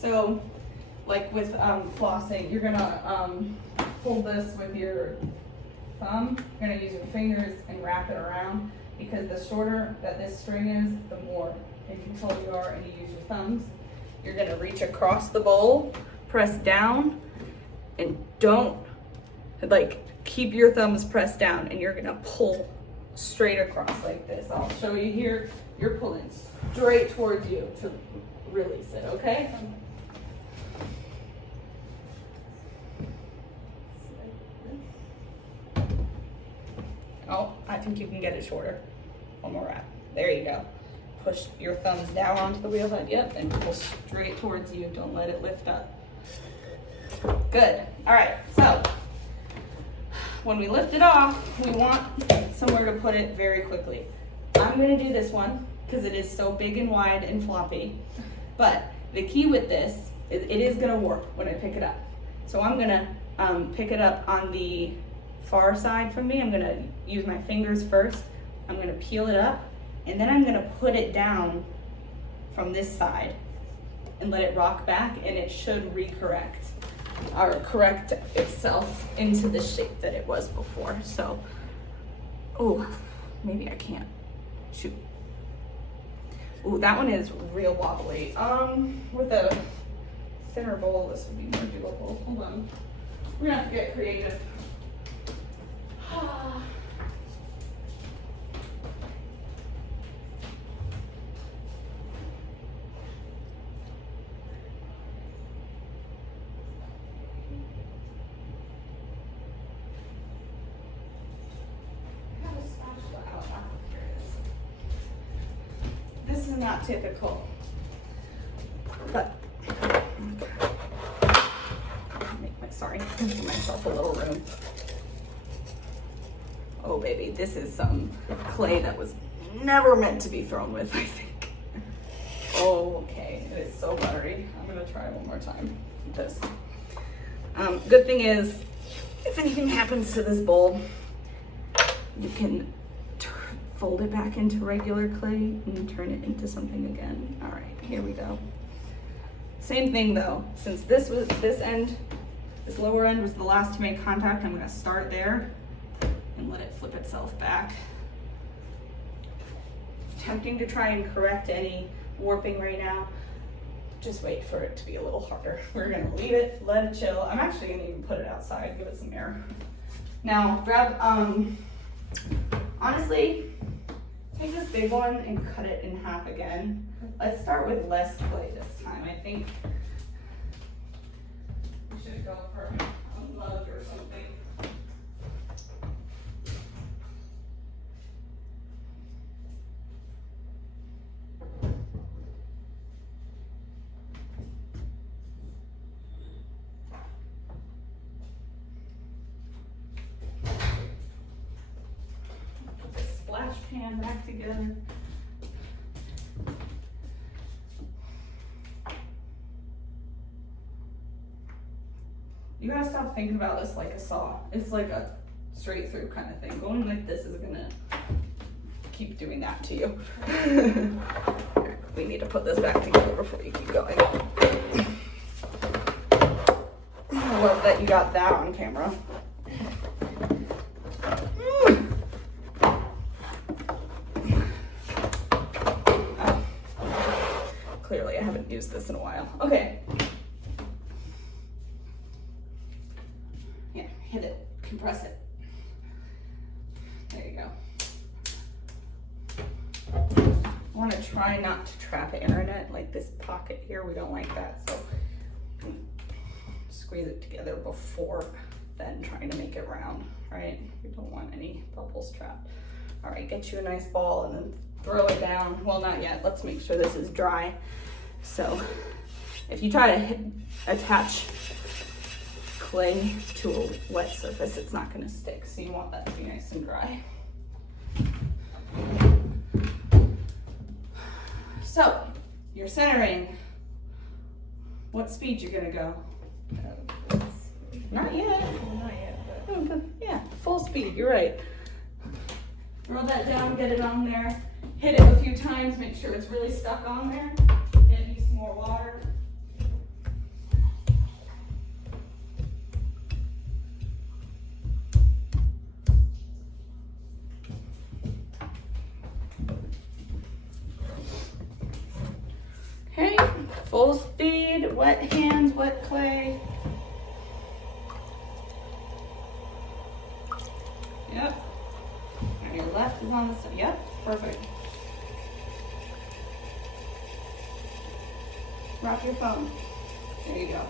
So, like with flossing, you're gonna hold this with your thumb. You're gonna use your fingers and wrap it around, because the shorter that this string is, the more in control you are, and you use your thumbs. You're gonna reach across the bowl, press down, and don't, like, keep your thumbs pressed down, and you're gonna pull straight across like this. I'll show you here. You're pulling straight towards you to release it, okay? Oh, I think you can get it shorter. One more wrap. There you go. Push your thumbs down onto the wheel head, yep, and pull straight towards you. Don't let it lift up. Good. All right, so when we lift it off, we want somewhere to put it very quickly. I'm gonna do this one because it is so big and wide and floppy. But the key with this is it is gonna warp when I pick it up. So I'm gonna pick it up on the far side from me. I'm gonna use my fingers first. I'm gonna peel it up, and then I'm gonna put it down from this side and let it rock back, and it should recorrect or correct itself into the shape that it was before. So, oh, maybe I can't. Shoot. Ooh, that one is real wobbly. With a thinner bowl, this would be more doable. Hold on. We're gonna have to get creative. This is not typical, but give myself a little room. Oh baby, this is some clay that was never meant to be thrown with, I think. Oh, okay, it is so buttery. I'm gonna try one more time with this. Good thing is, if anything happens to this bowl, you can fold it back into regular clay and turn it into something again. All right, here we go. Same thing though, since this lower end was the last to make contact, I'm gonna start there and let it flip itself back. Tempting to try and correct any warping right now. Just wait for it to be a little harder. We're gonna leave it, let it chill. I'm actually gonna even put it outside, give it some air. Now grab, honestly, take this big one and cut it in half again. Let's start with less clay this time. I think we should go for a mug or something. Put the splash pan back together. You gotta stop thinking about this like a saw. It's like a straight through kind of thing. Going like this is gonna keep doing that to you. We need to put this back together before you keep going. I love that you got that on camera. Clearly I haven't used this in a while. Okay. Yeah, hit it, compress it. There you go. I want to try not to trap air in it, like this pocket here, we don't like that, so squeeze it together before then trying to make it round, right? We don't want any bubbles trapped. All right, get you a nice ball and then throw it down. Well, not yet, let's make sure this is dry. So if you try to attach clay to a wet surface, it's not going to stick, so you want that to be nice and dry. So you're centering. What speed you're gonna go? Not yet. Not yet, but Yeah, full speed. You're right. Roll that down, get it on there. Hit it a few times. Make sure it's really stuck on there. Get you some more water. Okay, full speed, wet hands, wet clay. Yep. And your left is on the side. Yep, perfect. Wrap your phone. There you go.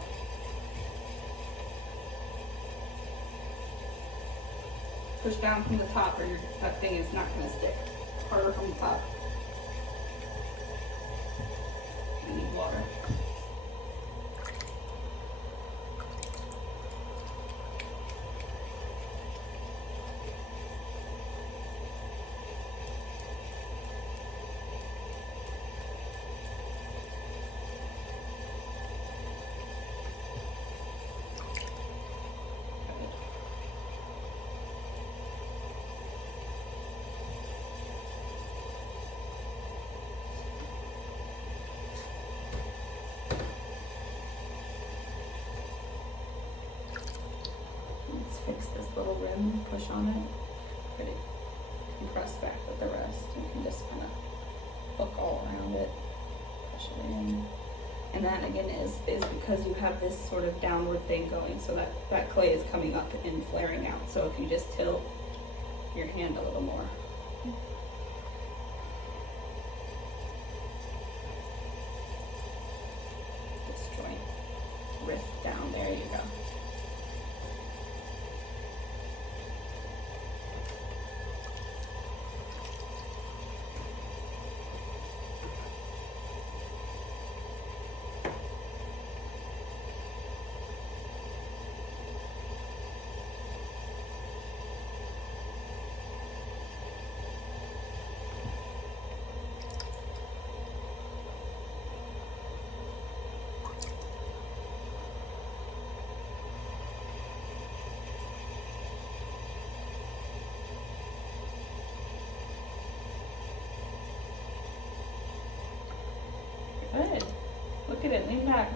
Push down from the top or that thing is not going to stick. Harder from the top. I need water. Fix this little rim, push on it, pretty, and press back with the rest. You can just kind of hook all around it, push it in. And that again is because you have this sort of downward thing going, so that clay is coming up and flaring out. So if you just tilt your hand a little more. This joint, wrist down, there you go. Good. Look at it, lean back.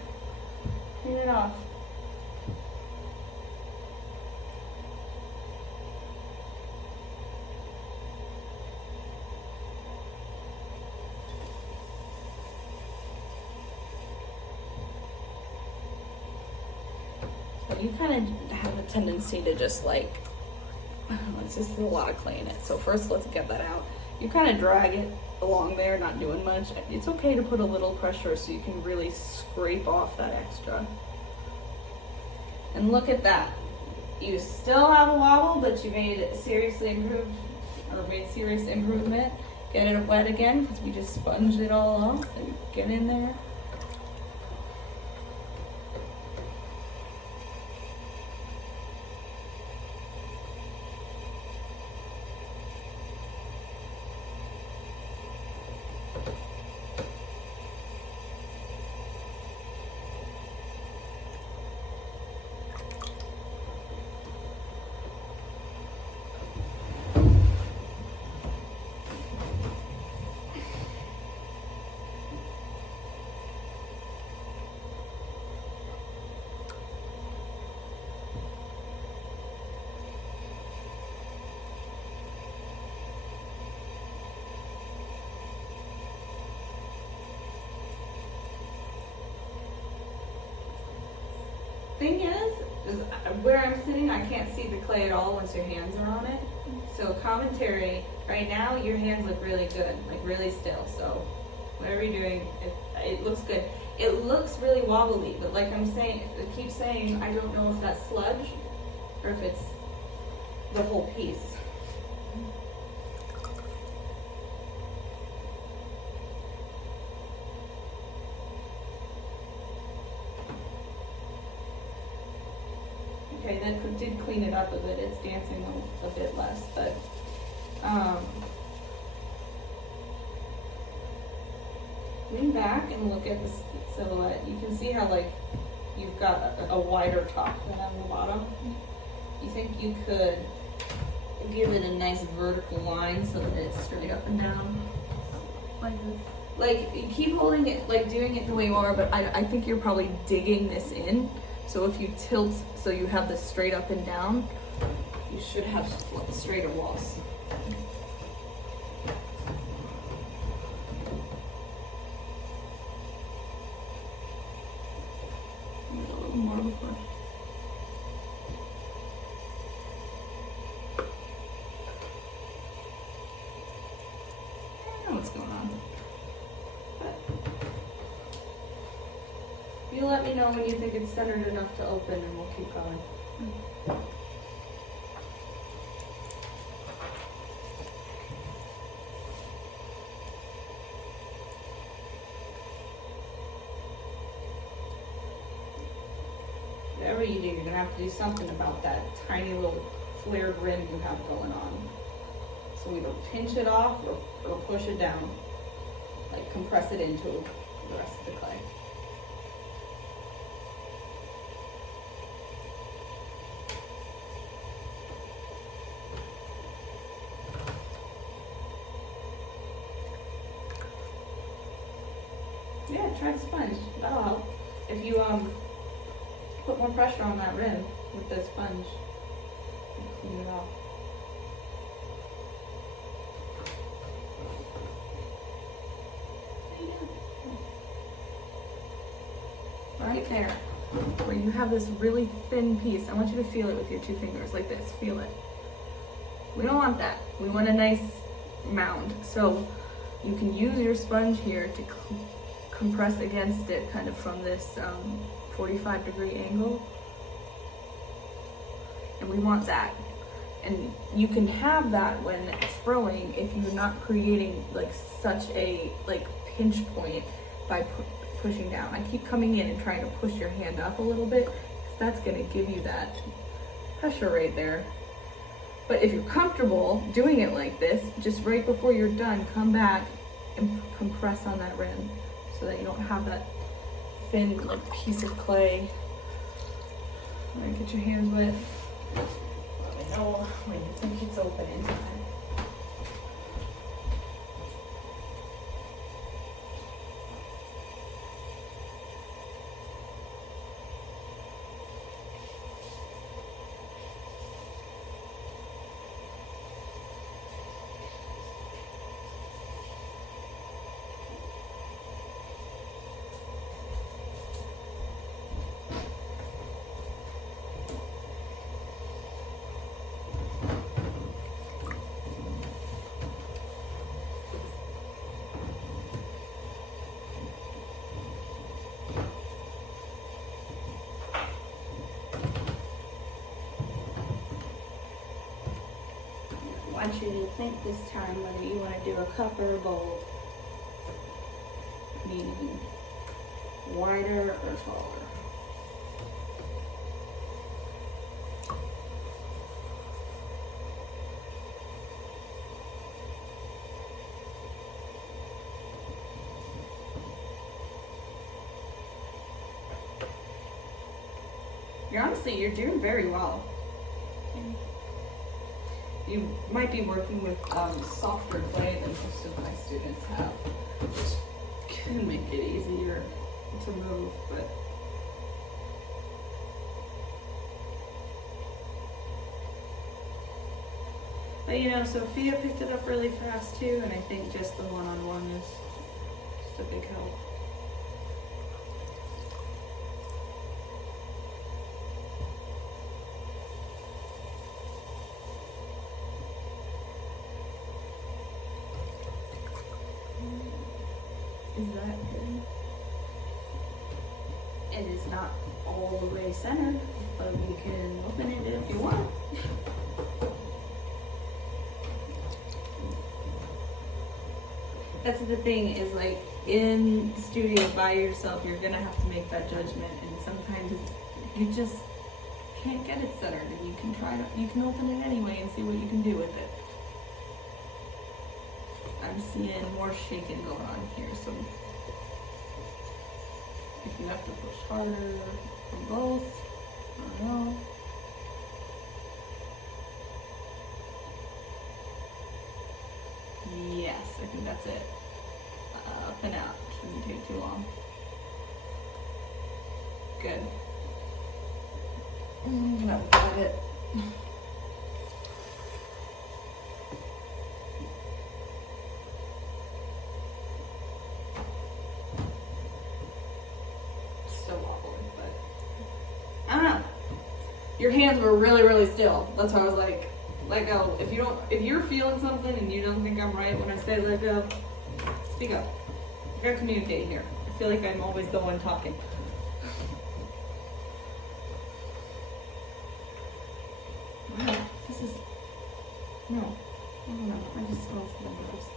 Clean it off. So you kind of have a tendency to just like, it's just a lot of clay in it. So first let's get that out. You kind of drag it along there, not doing much. It's okay to put a little pressure so you can really scrape off that extra. And look at that. You still have a wobble, but you made seriously improved, or made serious improvement. Get it wet again, because we just sponged it all off. And get in there. Thing is where I'm sitting, I can't see the clay at all once your hands are on it. So commentary, right now your hands look really good, like really still. So whatever you're doing, it looks good. It looks really wobbly, but like I'm saying, I keep saying, I don't know if that's sludge or if it's the whole piece. Okay, that did clean it up a bit. It's dancing a bit less, but lean back and look at the silhouette. You can see how like you've got a wider top than on the bottom. You think you could give it a nice vertical line so that it's straight up and down? Like this. Like, you keep holding it, like doing it the way you are, but I think you're probably digging this in. So if you tilt so you have this straight up and down, you should have straighter walls. sponge. I don't know what's going on. But you let me know when you think it's centered enough to open and we'll keep going. Whatever you do, you're gonna have to do something about that tiny little flared rim you have going on. So either pinch it off or push it down, like compress it into the rest of the clay. Yeah, try the sponge. That'll help. If you put more pressure on that rim with the sponge, and clean it off. Right there, where you have this really thin piece, I want you to feel it with your 2 fingers, like this, feel it. We don't want that, we want a nice mound. So you can use your sponge here to compress against it kind of from this 45-degree angle. And we want that. And you can have that when throwing if you're not creating like such a pinch point by pushing down. I keep coming in and trying to push your hand up a little bit because that's going to give you that pressure right there. But if you're comfortable doing it like this, just right before you're done, come back and compress on that rim so that you don't have that thin piece of clay. All right, get your hands wet. Let me know when you think it's open in time. I want you to think this time whether you want to do a cup or a bowl, meaning wider or taller. You're doing very well. You might be working with softer clay than most of my students have, which can make it easier to move, but you know, Sophia picked it up really fast too, and I think just the one-on-one is just a big help. Is that good? It is not all the way centered, but we can open it if you want. That's the thing, is like in the studio by yourself, you're gonna have to make that judgment, and sometimes you just can't get it centered, and you can open it anyway and see what you can do with it. I'm seeing more shaking going on here, so if you have to push harder from both, I don't know. Yes, I think that's it. Up and out, shouldn't take too long. Good. I've got it. Your hands were really, really still. That's why I was like, let go. If you're feeling something and you don't think I'm right when I say let go, speak up. We gotta communicate here. I feel like I'm always the one talking. Wow, this is, no, I don't know. I just smell the nerves.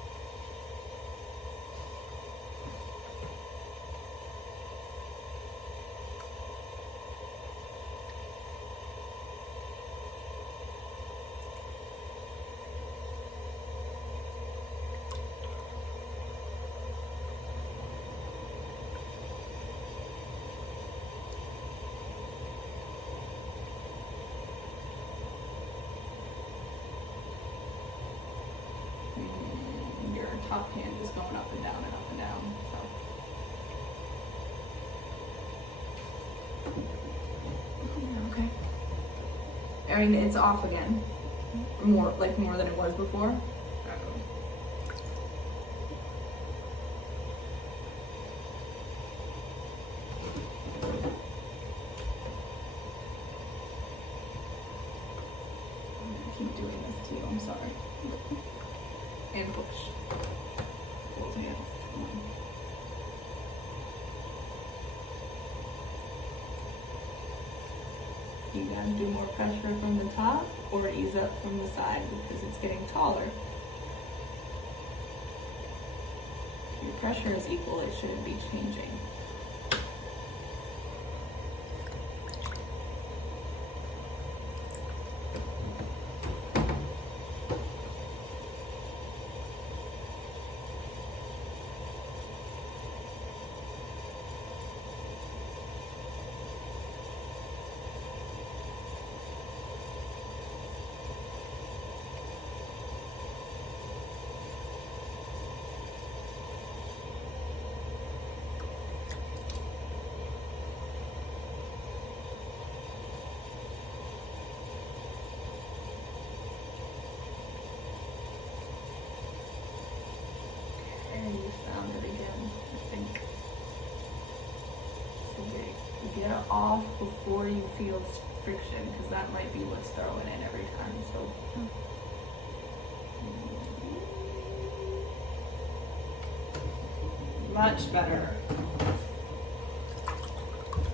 Top hand is going up and down and up and down. So. Okay. I mean, it's off again. More than it was before. I keep doing this to you. I'm sorry. And push. Both hands. You gotta do more pressure from the top or ease up from the side because it's getting taller. If your pressure is equal, it shouldn't be changing. You found it again, I think. So get it off before you feel friction, because that might be what's throwing it every time. So. Much better.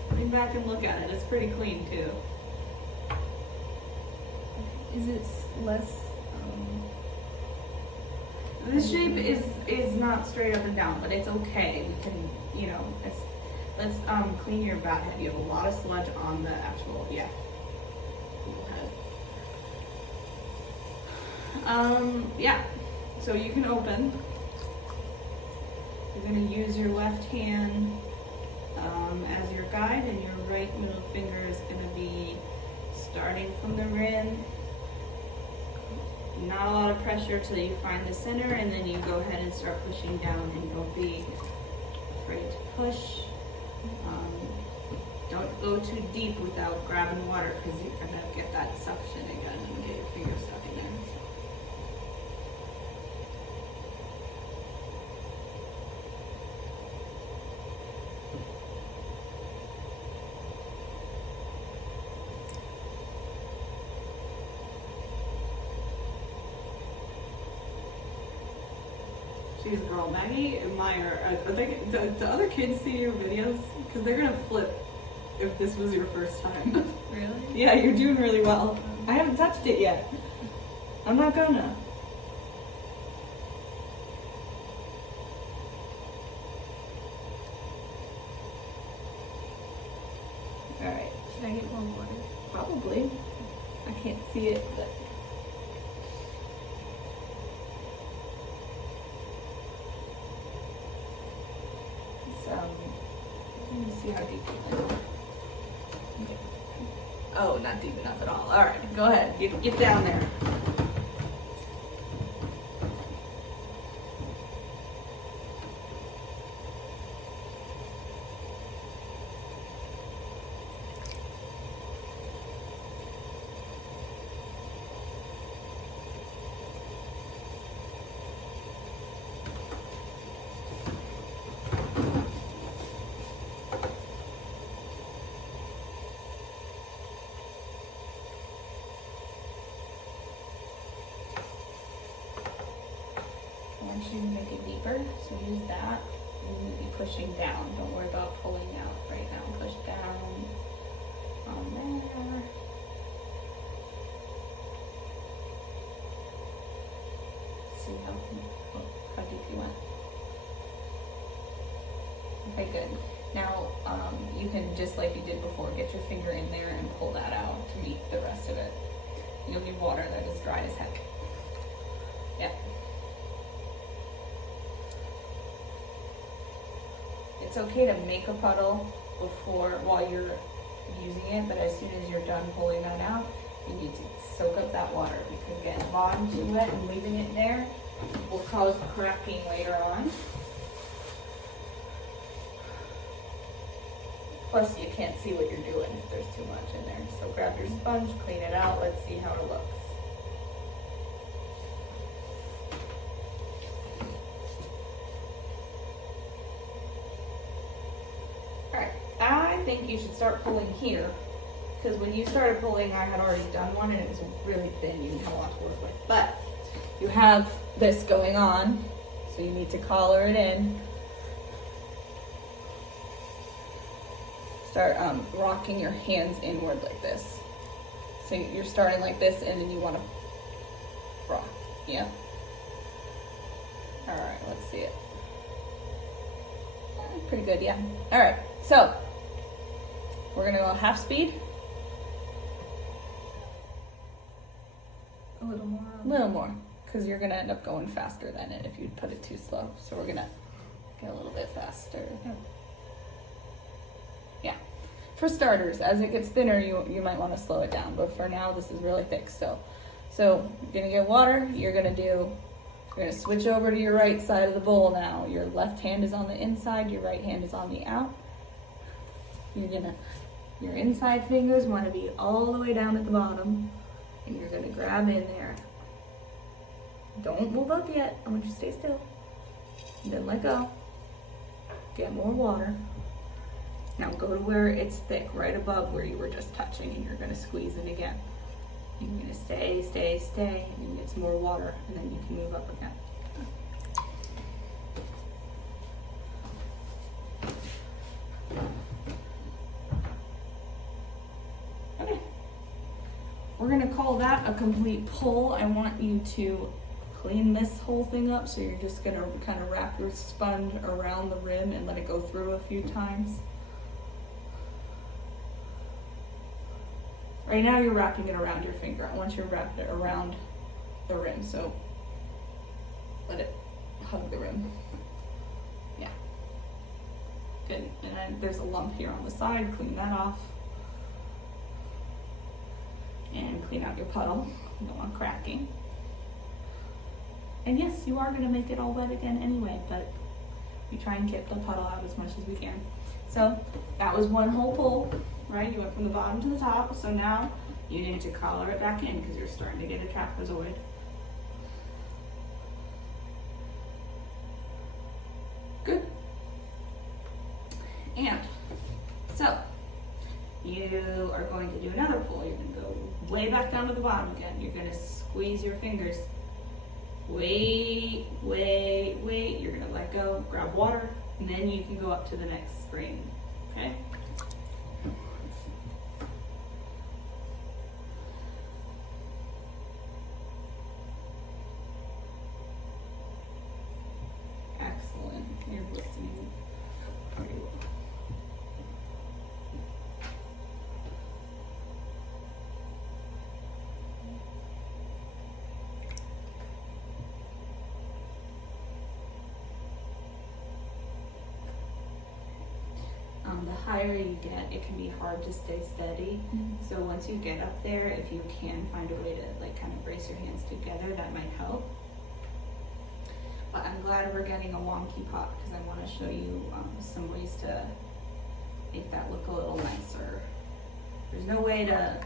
Bring back and look at it. It's pretty clean too. Is it less? This shape is not straight up and down, but it's okay. We can, let's clean your bat head. You have a lot of sludge on the actual, yeah. Yeah. So you can open. You're gonna use your left hand as your guide, and your right middle finger is gonna be starting from the rim. Not a lot of pressure till you find the center, and then you go ahead and start pushing down, and don't be afraid to push. Don't go too deep without grabbing water, because you're gonna get that suction again and get your finger stuck in there. She's a girl. Maggie and Meyer, do other kids see your videos? Because they're gonna flip if this was your first time. Really? Yeah, you're doing really well. I haven't touched it yet. I'm not gonna. Alright. Should I get more water? Probably. I can't see it, but. Let me see how deep you went. Okay. Oh, not deep enough at all. Alright, go ahead. Get down there. you to make it deeper. So use that. And you'll be pushing down. Don't worry about pulling out right now. Push down on there. See how deep you went. Okay, good. Now, you can, just like you did before, get your finger in there and pull that out to meet the rest of it. You'll need water that is dry as heck. Yeah. It's okay to make a puddle while you're using it, but as soon as you're done pulling that out, you need to soak up that water, because getting the bottom too wet and leaving it there will cause cracking later on. Plus, you can't see what you're doing if there's too much in there. So grab your sponge, clean it out, let's see how it looks. Alright, I think you should start pulling here, because when you started pulling, I had already done one and it was really thin. You didn't have a lot to work with. But you have this going on, so you need to collar it in. Start rocking your hands inward like this. So you're starting like this, and then you want to rock. Yeah. All right, let's see it. Pretty good, yeah. All right, so we're gonna go half speed. A little more. A little more, because you're gonna end up going faster than it if you put it too slow. So we're gonna get a little bit faster. Yeah. For starters, as it gets thinner, you might want to slow it down. But for now, this is really thick still. So you're gonna get water. You're gonna switch over to your right side of the bowl now. Your left hand is on the inside. Your right hand is on the out. Your inside fingers want to be all the way down at the bottom, and you're gonna grab in there. Don't move up yet. I want you to stay still. And then let go. Get more water. Now go to where it's thick, right above where you were just touching, and you're gonna squeeze it again. You're gonna stay, and you get some more water, and then you can move up again. Okay. We're gonna call that a complete pull. I want you to clean this whole thing up, so you're just gonna kind of wrap your sponge around the rim and let it go through a few times. Right now you're wrapping it around your finger. I want you to wrap it around the rim, so let it hug the rim. Yeah. Good. And then there's a lump here on the side. Clean that off. And clean out your puddle. You don't want cracking. And yes, you are going to make it all wet again anyway, but we try and get the puddle out as much as we can. So that was one whole pull, right? You went from the bottom to the top. So now you need to collar it back in because you're starting to get a trapezoid. Good. And so you are going to do another pull. You're going to go way back down to the bottom again. You're going to squeeze your fingers. Wait. You're going to let go, grab water, and then you can go up to the next spring. Okay? Excellent. You're listening pretty well. The higher you get, it can be hard to stay steady. So once you get up there, if you can find a way to like kind of brace your hands together, that might help. But I'm glad we're getting a wonky pot because I want to show you some ways to make that look a little nicer. There's no way to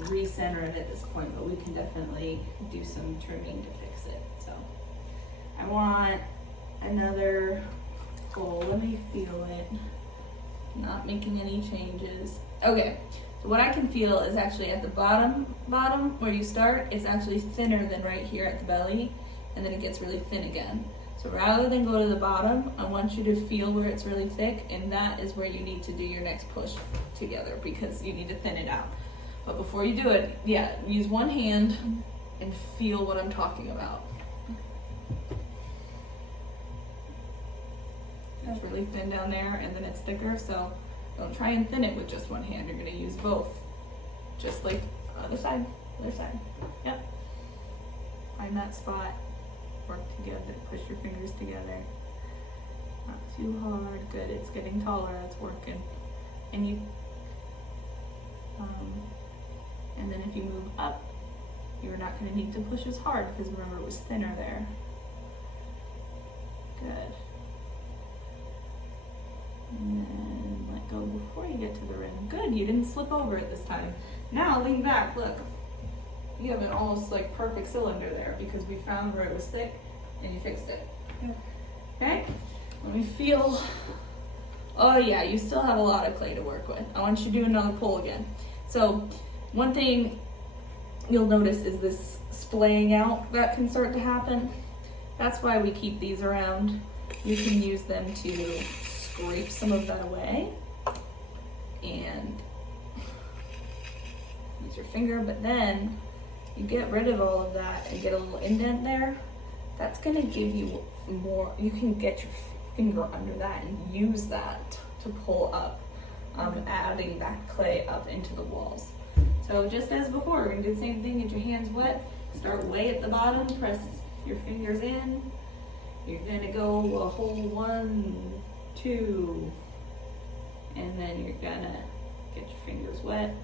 recenter it at this point, but we can definitely do some trimming to fix it. So I want another bowl. Let me feel it. Not making any changes. Okay, so what I can feel is actually at the bottom where you start, it's actually thinner than right here at the belly. and then it gets really thin again. So rather than go to the bottom, I want you to feel where it's really thick, and that is where you need to do your next push together, because you need to thin it out. But before you do it, yeah, use one hand and feel what I'm talking about. It's really thin down there, and then it's thicker, so don't try and thin it with just one hand. You're gonna use both. Just like other side, Yep. Find that spot, work together, push your fingers together. Not too hard, good, it's getting taller, it's working. And you, and then if you move up, you're not gonna need to push as hard, because remember it was thinner there. Good. And then let go before you get to the rim. Good, you didn't slip over it this time. Now lean back, look. You have an almost like perfect cylinder there, because we found where it was thick and you fixed it. Okay, let me feel. Oh yeah, you still have a lot of clay to work with. I want you to do another pull again. So one thing you'll notice is this splaying out that can start to happen. That's why we keep these around. You can use them to scrape some of that away and use your finger, but then you get rid of all of that and get a little indent there. That's gonna give you more, you can get your finger under that and use that to pull up, adding that clay up into the walls. So just as before, we're gonna do the same thing, get your hands wet, start way at the bottom, press your fingers in. You're gonna go a whole 1, 2, and then you're gonna get your fingers wet,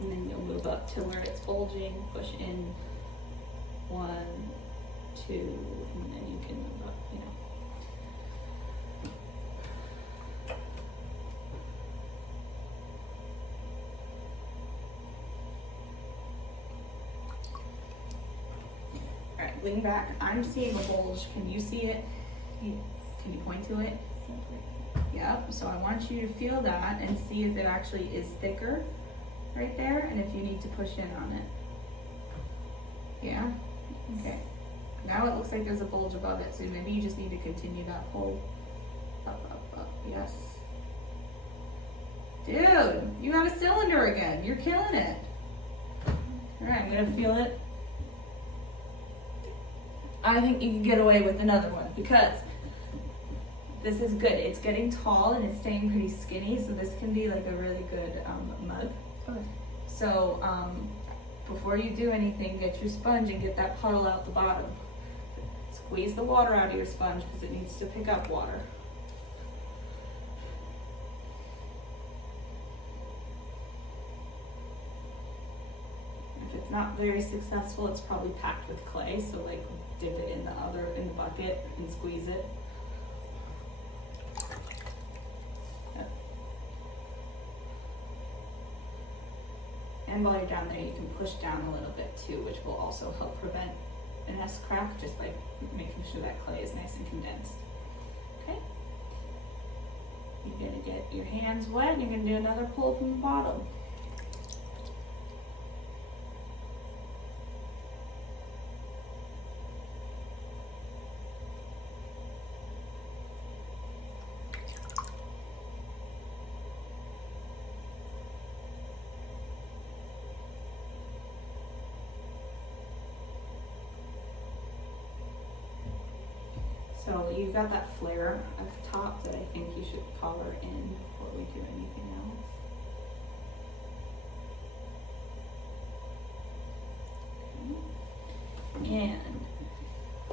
and then you'll move up to where it's bulging, push in 1, 2, and then you can move up, you know. All right, lean back. I'm seeing a bulge. Can you see it? Yes. Can you point to it? Yep, so I want you to feel that and see if it actually is thicker right there, and if you need to push in on it. Yeah? Okay. Now it looks like there's a bulge above it, so maybe you just need to continue that pull. Up, up, up, yes. Dude, you got a cylinder again. You're killing it. All right, I'm gonna feel it. I think you can get away with another one, because this is good. It's getting tall and it's staying pretty skinny, so this can be like a really good mug. Okay. So before you do anything, get your sponge and get that puddle out the bottom. Squeeze the water out of your sponge because it needs to pick up water. If it's not very successful, it's probably packed with clay, so like dip it in the bucket and squeeze it. And while you're down there, you can push down a little bit too, which will also help prevent a nest crack, just by making sure that clay is nice and condensed. Okay? You're gonna get your hands wet, and you're gonna do another pull from the bottom. So you've got that flare at the top that I think you should color in before we do anything else. Okay. And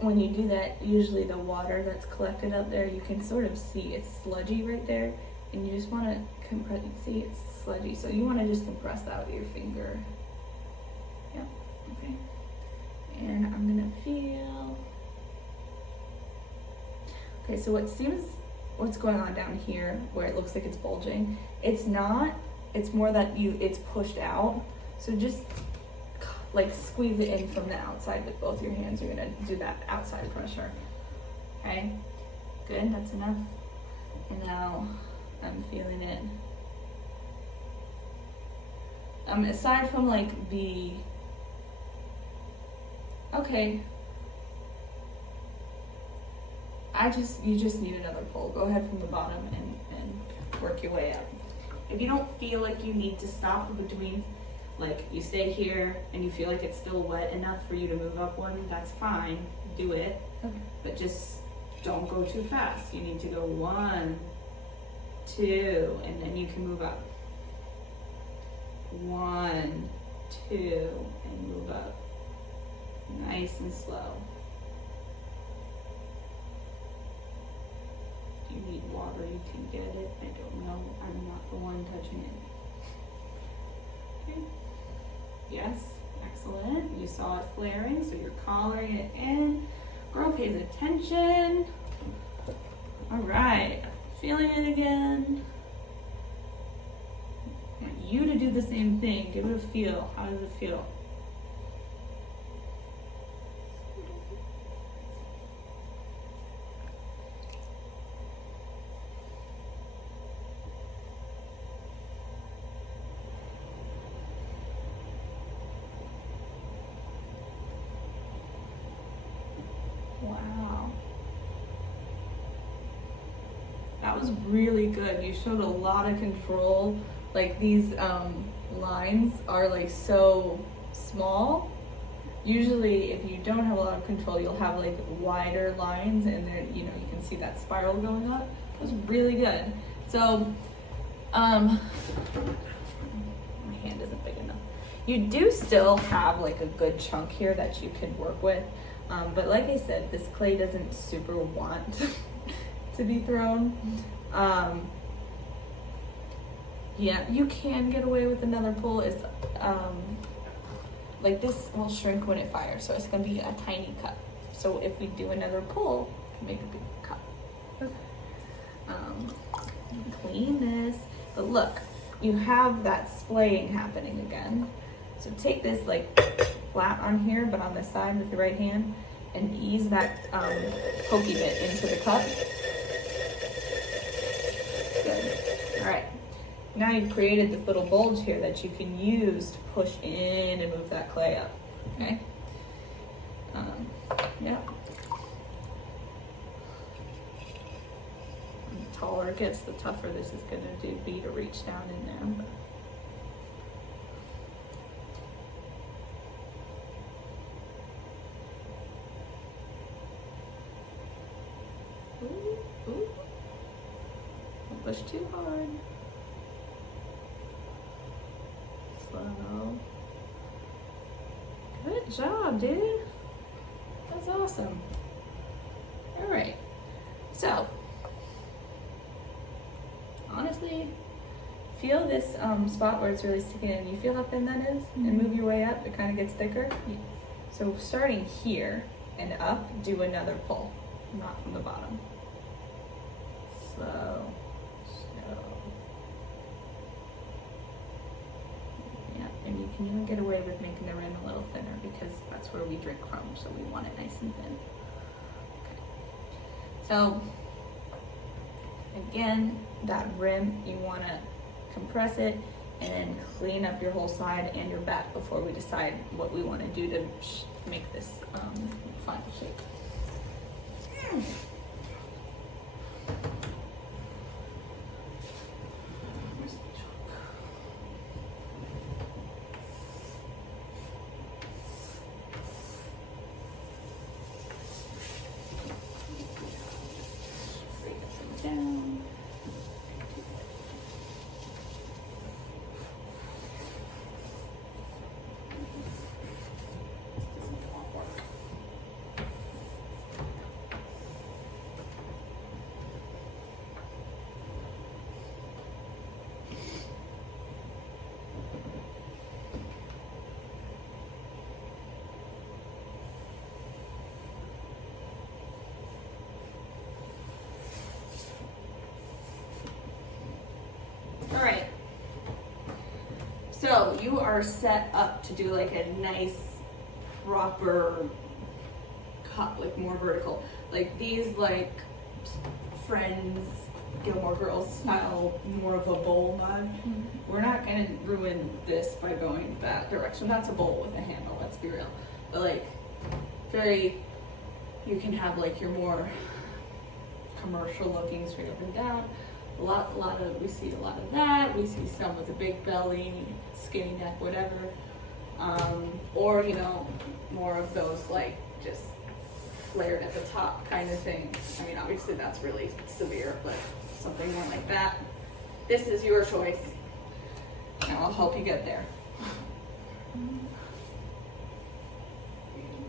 when you do that, usually the water that's collected up there, you can sort of see it's sludgy right there, and you just want to compress. See, it's sludgy, so you want to just compress that with your finger. Yep. Okay. And I'm gonna feel. Okay, so what's going on down here where it looks like it's bulging, it's not, it's more that it's pushed out. So just like squeeze it in from the outside with both your hands. You're gonna do that outside pressure. Okay, good, that's enough. And now I'm feeling it. Aside from like the, okay, you just need another pull. Go ahead from the bottom and work your way up. If you don't feel like you need to stop between, like you stay here and you feel like it's still wet enough for you to move up one, that's fine, do it. Okay. But just don't go too fast. You need to go 1, 2, and then you can move up. 1, 2, and move up. Nice and slow. If you need water, you can get it. I don't know. I'm not the one touching it. Okay. Yes, excellent. You saw it flaring, so you're collaring it in. Girl pays attention. All right, feeling it again. I want you to do the same thing. Give it a feel. How does it feel? Wow. That was really good. You showed a lot of control. Like these lines are like so small. Usually if you don't have a lot of control, you'll have like wider lines and then, you know, you can see that spiral going up. It was really good. So, my hand isn't big enough. You do still have like a good chunk here that you can work with. But like I said, this clay doesn't super want to be thrown. Yeah, you can get away with another pull. Is like this will shrink when it fires, so it's gonna be a tiny cup. So if we do another pull, we can make a big cup. Clean this, but look, you have that splaying happening again. So take this like flat on here, but on this side with your right hand, and ease that pokey bit into the cup. Good. All right. Now you've created this little bulge here that you can use to push in and move that clay up. Okay. Yeah. The taller it gets, the tougher this is going to be to reach down in there. Ooh. Don't push too hard. Slow. Good job, dude. That's awesome. All right. So, honestly, feel this spot where it's really sticking in. You feel how thin that is? And move your way up. It kind of gets thicker. So starting here and up, do another pull. Not from the bottom. Slow. Yeah, and you can even get away with making the rim a little thinner because that's where we drink from, so we want it nice and thin. Okay. So, again, that rim, you want to compress it and then clean up your whole side and your back before we decide what we want to do to make this final shape. Where's the chalk? Bring it down. All right, so you are set up to do like a nice, proper cut, like more vertical. Like these like Friends, Gilmore Girls style, more of a bowl mug. Mm-hmm. We're not gonna ruin this by going that direction. That's a bowl with a handle, let's be real. But like, you can have like your more commercial looking straight up and down. We see a lot of that. We see some with a big belly, skinny neck, whatever. Or, you know, more of those like just flared at the top kind of thing. I mean, obviously that's really severe, but something more like that. This is your choice, and I'll help you get there.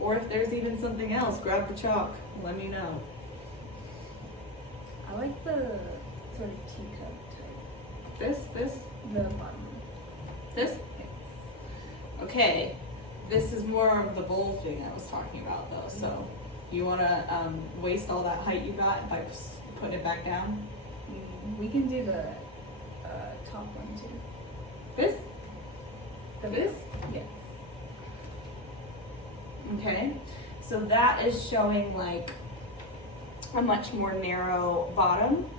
Or if there's even something else, grab the chalk, let me know. I like the sort of teacup type. This? The bottom. This? Okay, this is more of the bowl thing I was talking about though, so you wanna waste all that height you got by putting it back down? We can do the top one too. This? This? Yes. Okay, so that is showing like a much more narrow bottom.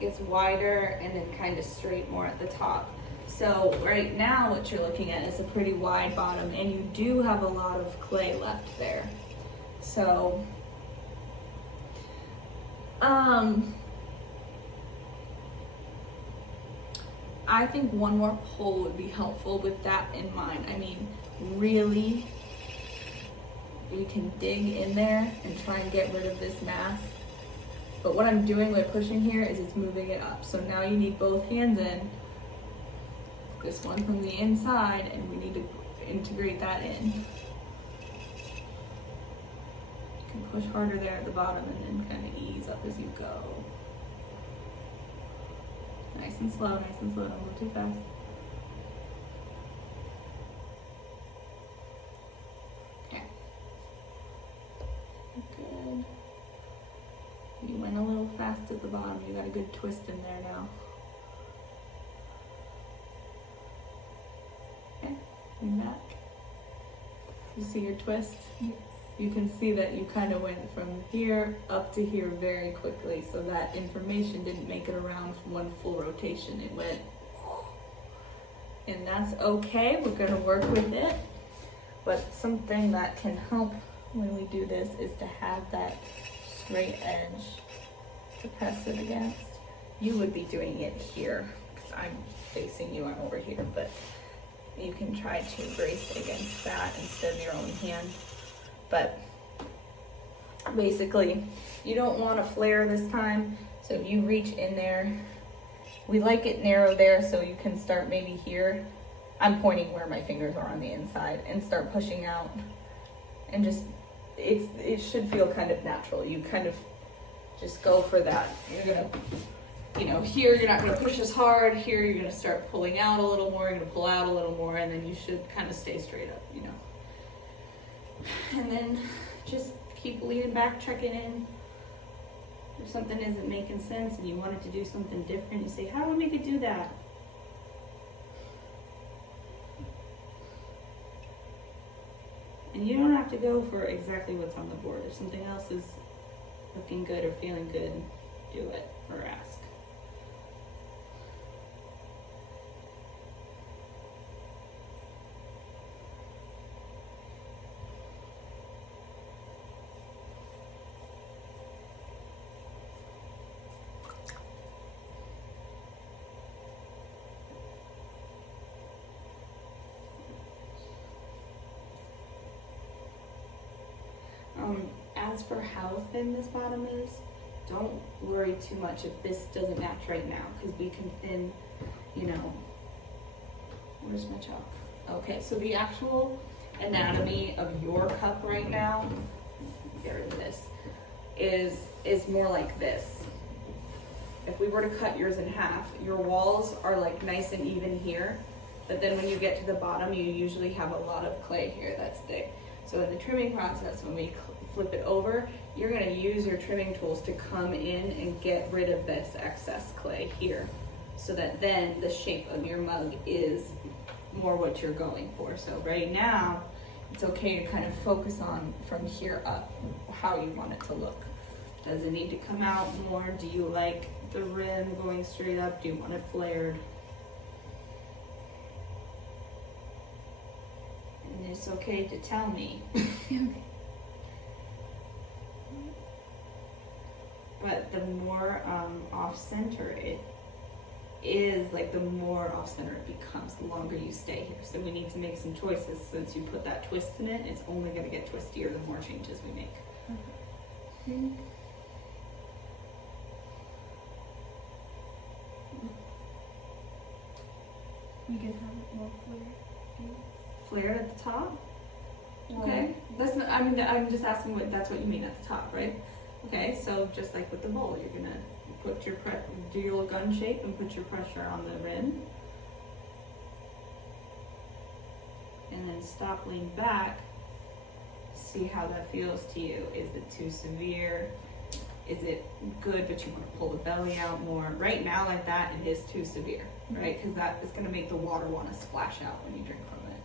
It's wider and then kind of straight more at the top. So right now what you're looking at is a pretty wide bottom, and you do have a lot of clay left there. So I think one more pull would be helpful with that in mind. I mean, really, you can dig in there and try and get rid of this mass. But what I'm doing by pushing here is it's moving it up. So now you need both hands in, this one from the inside, and we need to integrate that in. You can push harder there at the bottom and then kind of ease up as you go. Nice and slow, don't go too fast. Okay. Good. You went a little fast at the bottom. You got a good twist in there now. Okay, lean back. You see your twist? Yes. You can see that you kind of went from here up to here very quickly, so that information didn't make it around from one full rotation. It went, and that's okay. We're gonna work with it. But something that can help when we do this is to have that straight edge to press it against. You would be doing it here because I'm facing you, I'm over here, but you can try to brace against that instead of your own hand. But basically, you don't want to flare this time, so you reach in there. We like it narrow there, so you can start maybe here. I'm pointing where my fingers are on the inside and start pushing out, and just it should feel kind of natural. You kind of just go for that. You're gonna, you know, here you're not gonna push as hard. Here you're gonna start pulling out a little more. You're gonna pull out a little more, and then you should kind of stay straight up, you know. And then just keep leaning back, checking in. If something isn't making sense and you wanted to do something different, you say, how do we make it do that? And you don't have to go for exactly what's on the board. If something else is looking good or feeling good, do it or ask. As for how thin this bottom is, don't worry too much if this doesn't match right now, because we can thin, you know, where's my chalk? Okay, so the actual anatomy of your cup right now, get rid of this, is more like this. If we were to cut yours in half, your walls are like nice and even here, but then when you get to the bottom, you usually have a lot of clay here that's thick. So in the trimming process, when we flip it over, you're gonna use your trimming tools to come in and get rid of this excess clay here, so that then the shape of your mug is more what you're going for. So right now, it's okay to kind of focus on from here up, how you want it to look. Does it need to come out more? Do you like the rim going straight up? Do you want it flared? And it's okay to tell me. but the more off center it is, like the more off center it becomes, the longer you stay here. So we need to make some choices. Since you put that twist in it, it's only going to get twistier the more changes we make. Okay. We can have it more Flare at the top. flare. Okay. That's not, I mean, I'm just asking what that's what you mean at the top, right? Okay. So just like with the bowl, you're gonna put your do your little gun shape and put your pressure on the rim, and then stop, lean back. See how that feels to you. Is it too severe? Is it good, but you want to pull the belly out more? Right now, like that, it is too severe, right? Because that is going to make the water want to splash out when you drink from it.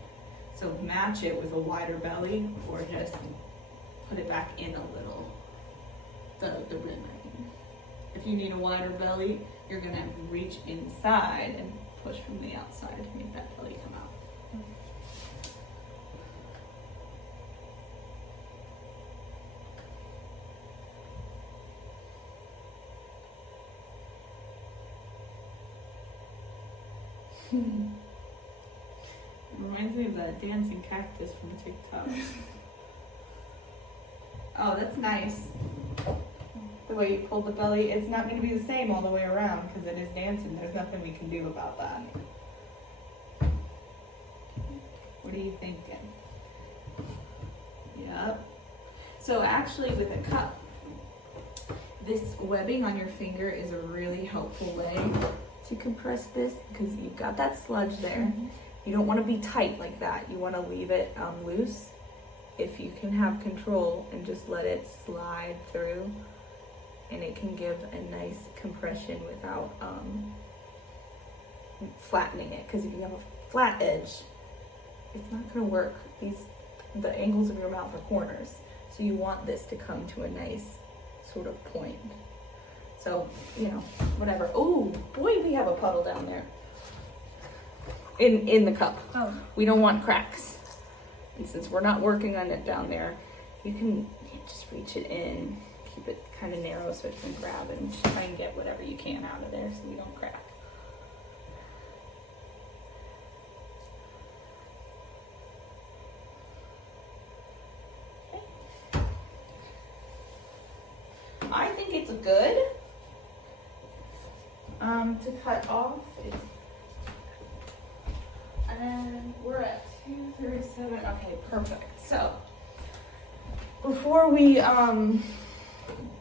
So match it with a wider belly, or just put it back in a little. The rim, I mean. If you need a wider belly, you're going to have to reach inside and push from the outside to make that belly come out. It reminds me of that dancing cactus from TikTok. Oh, that's nice. The way you pulled the belly, it's not going to be the same all the way around because it is dancing. There's nothing we can do about that. What are you thinking? Yep. So actually with a cup, this webbing on your finger is a really helpful way to compress this because you've got that sludge there. You don't want to be tight like that. You want to leave it loose. If you can have control and just let it slide through, and it can give a nice compression without flattening it. Because if you have a flat edge, it's not going to work. The angles of your mouth are corners, so you want this to come to a nice sort of point. So, you know, whatever. Oh, boy, we have a puddle down there. In the cup. Oh. We don't want cracks. And since we're not working on it down there, you can just reach it in, keep it kind of narrow so it can grab, and just try and get whatever you can out of there so you don't crack. Okay. I think it's good. To cut off, and we're at 2:37. Okay, perfect. So before we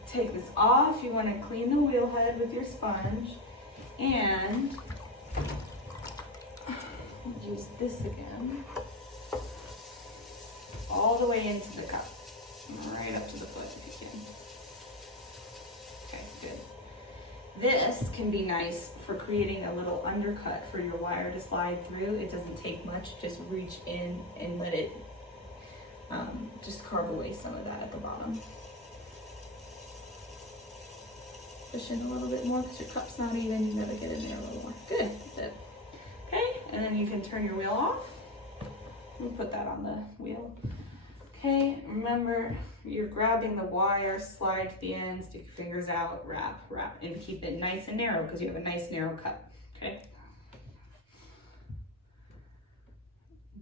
take this off, you want to clean the wheel head with your sponge and use this again all the way into the cup, right up to the foot if you can. Okay, good. This can be nice for creating a little undercut for your wire to slide through. It doesn't take much, just reach in and let it just carve away some of that at the bottom. Push in a little bit more because your cup's not even, you gotta get in there a little more. Good, that's it. Okay, and then you can turn your wheel off. We'll put that on the wheel. Okay, remember, you're grabbing the wire, slide to the end, stick your fingers out, wrap, and keep it nice and narrow because you have a nice narrow cut, okay?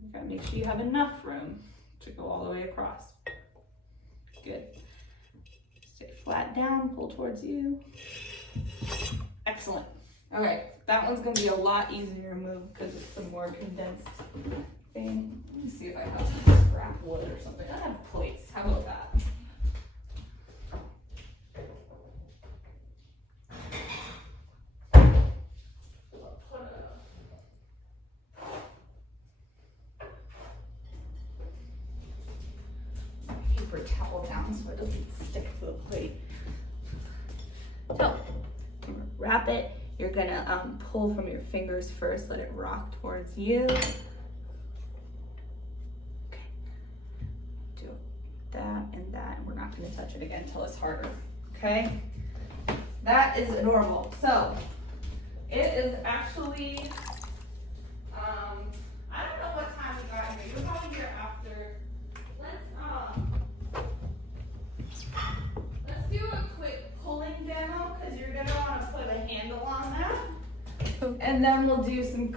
You gotta make sure you have enough room to go all the way across. Good. Stay flat down, pull towards you. Excellent. Okay, that one's gonna be a lot easier to move because it's a more condensed thing. Let me see if I have some scrap wood or something. I have plates. How about that? Paper towel down so it doesn't stick to the plate. So, wrap it. You're gonna pull from your fingers first. Let it rock towards you. That and that, and we're not going to touch it again until it's harder. Okay, that is adorable. So it is actually I don't know what time we got here. You're probably here after. Let's do a quick pulling on that. And then we'll do some